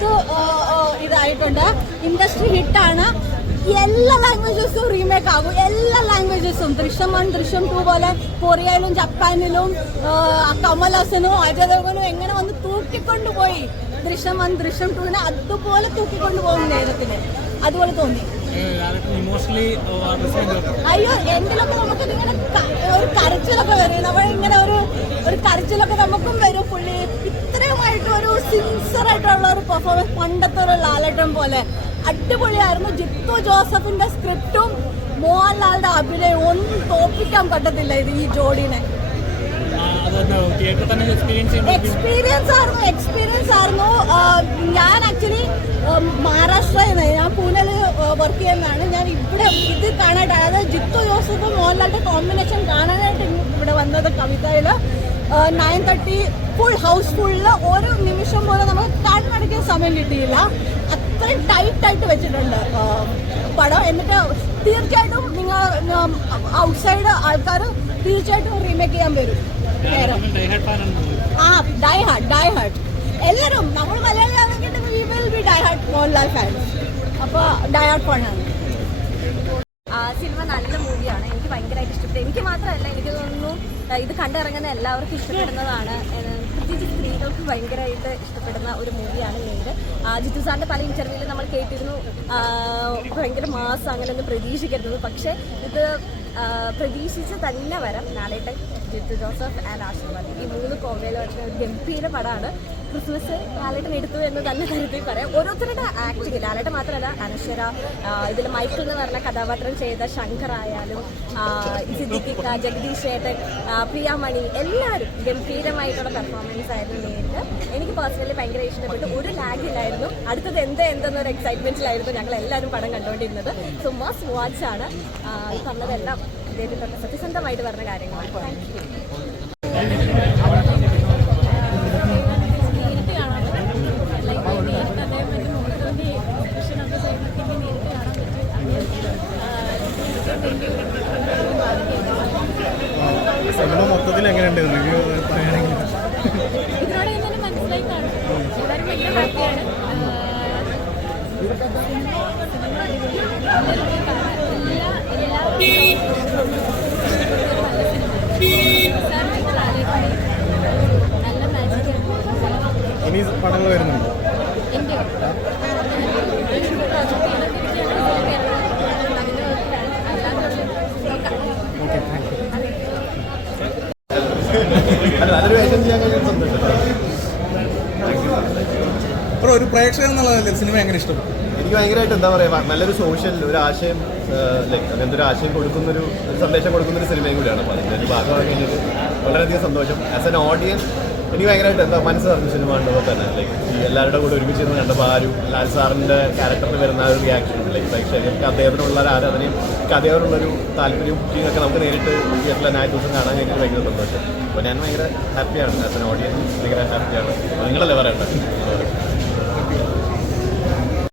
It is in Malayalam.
ബിഗ് ഇതായിട്ടുണ്ട്. ഇൻഡസ്ട്രി ഹിറ്റാണ് എല്ലാ ലാംഗ്വേജസും റീമേക്ക് ആകും. എല്ലാ ലാംഗ്വേജസും ദൃശ്യം വൺ ദൃശ്യം ടു പോലെ കൊറിയയിലും ജപ്പാനിലും കമലഹസനും കമൽഹാസനും അജയ് ദേവ്ഗനും എങ്ങനെ വന്ന് തൂക്കിക്കൊണ്ടുപോയി ദൃശ്യം വൺ ദൃശ്യം ടുവിനെ അതുപോലെ തൂക്കിക്കൊണ്ടുപോകും നേരത്തിന് അതുപോലെ തോന്നി. അയ്യോ എന്തിലൊക്കെ നമുക്ക് ഇങ്ങനെ ഒരു കരച്ചിലൊക്കെ വരും. നമ്മളിങ്ങനെ ഒരു ഒരു കരച്ചിലൊക്കെ നമുക്കും വരും. പുള്ളി ഇത്രയുമായിട്ട് ഒരു ആയിട്ടുള്ള ഒരു പെർഫോമൻസ് പണ്ടത്തെ ഒരു ലാലട്ടം പോലെ. അടിപൊളിയായിരുന്നു. ജിത്തു ജോസഫിന്റെ സ്ക്രിപ്റ്റും മോഹൻലാലിന്റെ അഭിനയം ഒന്നും തോപ്പിക്കാൻ പറ്റത്തില്ല ഇത് ഈ ജോഡിനെ. എക്സ്പീരിയൻസ് ആയിരുന്നു എക്സ്പീരിയൻസ് ആയിരുന്നു. ഞാൻ ആക്ച്വലി മഹാരാഷ്ട്രയിൽ നിന്ന് ഞാൻ പൂനെയിൽ വർക്ക് ചെയ്യുന്നതാണ്. ഞാൻ ഇവിടെ ഇത് കാണാനായിട്ട് അതായത് ജിത്തു ജോസഫും മോഹൻലാലിന്റെ കോമ്പിനേഷൻ കാണാനായിട്ട് ഇവിടെ വന്നത് കവിതയിൽ nine thirty full house full ഓരോ നിമിഷം പോലെ നമുക്ക് കണ്ണടയ്ക്കാൻ സമയം കിട്ടിയില്ല. അത്രയും ടൈറ്റ് ആയിട്ട് വെച്ചിട്ടുണ്ട് പടം. എന്നിട്ട് തീർച്ചയായിട്ടും നിങ്ങൾ ഔട്ട്സൈഡ് ആൾക്കാർ തീർച്ചയായിട്ടും റീമേക്ക് ചെയ്യാൻ വരും. ആ ഡൈ ഹാർട്ട് ഡൈ ഹാർട്ട് എല്ലാവരും നമ്മൾ മലയാളിയാണെങ്കിൽ വി വിൽ ബി സിനിമ നല്ല മൂവിയാണ് എനിക്ക് ഭയങ്കരമായിട്ട് ഇഷ്ടപ്പെട്ടു. എനിക്ക് മാത്രമല്ല എനിക്ക് തോന്നുന്നു ഇത് കണ്ടിറങ്ങുന്ന എല്ലാവർക്കും ഇഷ്ടപ്പെടുന്നതാണ്. പ്രത്യേകിച്ച് സ്ത്രീകൾക്ക് ഭയങ്കരമായിട്ട് ഇഷ്ടപ്പെടുന്ന ഒരു മൂവിയാണ് ഇത്. ജിത്തു സാറിന്റെ പല ഇന്റർവ്യൂവിലും നമ്മൾ കേട്ടിരുന്നു. ഭയങ്കര മാസം അങ്ങനെയൊന്നും പ്രതീക്ഷിക്കരുത്. പക്ഷേ ഇത് പ്രതീക്ഷിച്ച് തന്നെ വരാം. നാളേട്ടൻ ജിത്തു ജോസഫ് ആൻഡ് ആശീർവാദ് ഈ മൂന്ന് കോമ്പയിൽ വെച്ച ഗംഭീര പടമാണ്. ക്രിസ്മസ് ലാലേട്ടൻ എടുത്തു എന്ന് തന്നെ കരുതി പറയാം. ഓരോരുത്തരുടെ ആക്ടിങ് ലാലേട്ടൻ മാത്രമല്ല അനശ്വര ഇതിൽ മൈക്കിൾ എന്ന് പറഞ്ഞ കഥാപാത്രം ചെയ്ത ശങ്കർ ആയാലും സിദ്ദിഖിക്ക ജഗദീഷ് ഏട്ടൻ പ്രിയാമണി എല്ലാവരും ഗംഭീരമായിട്ടുള്ള പെർഫോമൻസ് ആയിരുന്നു നേരിട്ട്. എനിക്ക് പേഴ്സണലി ഭയങ്കര ഇഷ്ടപ്പെട്ടു. ഒരു ലാഗ് ഇല്ലായിരുന്നു. അടുത്തത് എന്ത് എന്തെന്നൊരു എക്സൈറ്റ്മെന്റിലായിരുന്നു ഞങ്ങൾ എല്ലാവരും പടം കണ്ടുകൊണ്ടിരുന്നത് സോ മസ്റ്റ് വാച്ച് ആണ്. ആ, ഇദ്ദേഹത്തിന്റെ സത്യസന്ധമായിട്ട് പറഞ്ഞ കാര്യങ്ങളാണ്. സിനിമ മൊത്തത്തിൽ എങ്ങനെയുണ്ട്? റിവ്യൂ പറയുകയാണെങ്കിൽ. ഇതിനോട് ഇങ്ങനെ മനസ്സിലായി കാണും എല്ലാവരും ഭയങ്കര ഹാപ്പിയാണ് ഇനി പടങ്ങൾ വരുന്നുണ്ട്? ഒരു പ്രേക്ഷകൻ എന്നുള്ള നിലയിൽ സിനിമ എങ്ങനെ ഇഷ്ടപ്പെട്ടു? എനിക്ക് ഭയങ്കരമായിട്ട് എന്താ പറയുക നല്ലൊരു സോഷ്യൽ ഒരു ആശയം ലൈക്ക് അങ്ങനത്തെ ഒരു ആശയം കൊടുക്കുന്ന ഒരു സന്ദേശം കൊടുക്കുന്ന ഒരു സിനിമയും കൂടിയാണ് അപ്പോൾ അതിന്റെ ഒരു ഭാഗമാണ് വളരെയധികം സന്തോഷം. ആസ് എൻ ഓഡിയൻസ് എനിക്ക് ഭയങ്കരമായിട്ട് എന്താ മനസ്സ് പറഞ്ഞ സിനിമ കണ്ടപ്പോൾ തന്നെ. ലൈക്ക് ഈ എല്ലാവരുടെ കൂടെ ഒരുമിച്ച് ഇരുന്ന് കണ്ടപ്പോൾ ആ ഒരു ലാൽ സാറിന്റെ ക്യാരക്ടറിന് വരുന്ന ഒരു റിയാക്ഷൻ ലൈക്ക് പ്രേക്ഷകർക്ക് അദ്ദേഹത്തിനുള്ള ഒരു ആരാധനയും അദ്ദേഹത്തിനുള്ളൊരു താല്പര്യവും ഒക്കെ നമുക്ക് നേരിട്ട് തിയേറ്ററിൽ നാല് ദിവസം കാണാൻ കഴിഞ്ഞാൽ ഭയങ്കര സന്തോഷം. അപ്പോൾ ഞാൻ ഭയങ്കര ഹാപ്പിയാണ് ആസ് എൻ ഓഡിയൻസ് ഭയങ്കര ഹാപ്പിയാണ് നിങ്ങളല്ലേ പറയണ്ടത്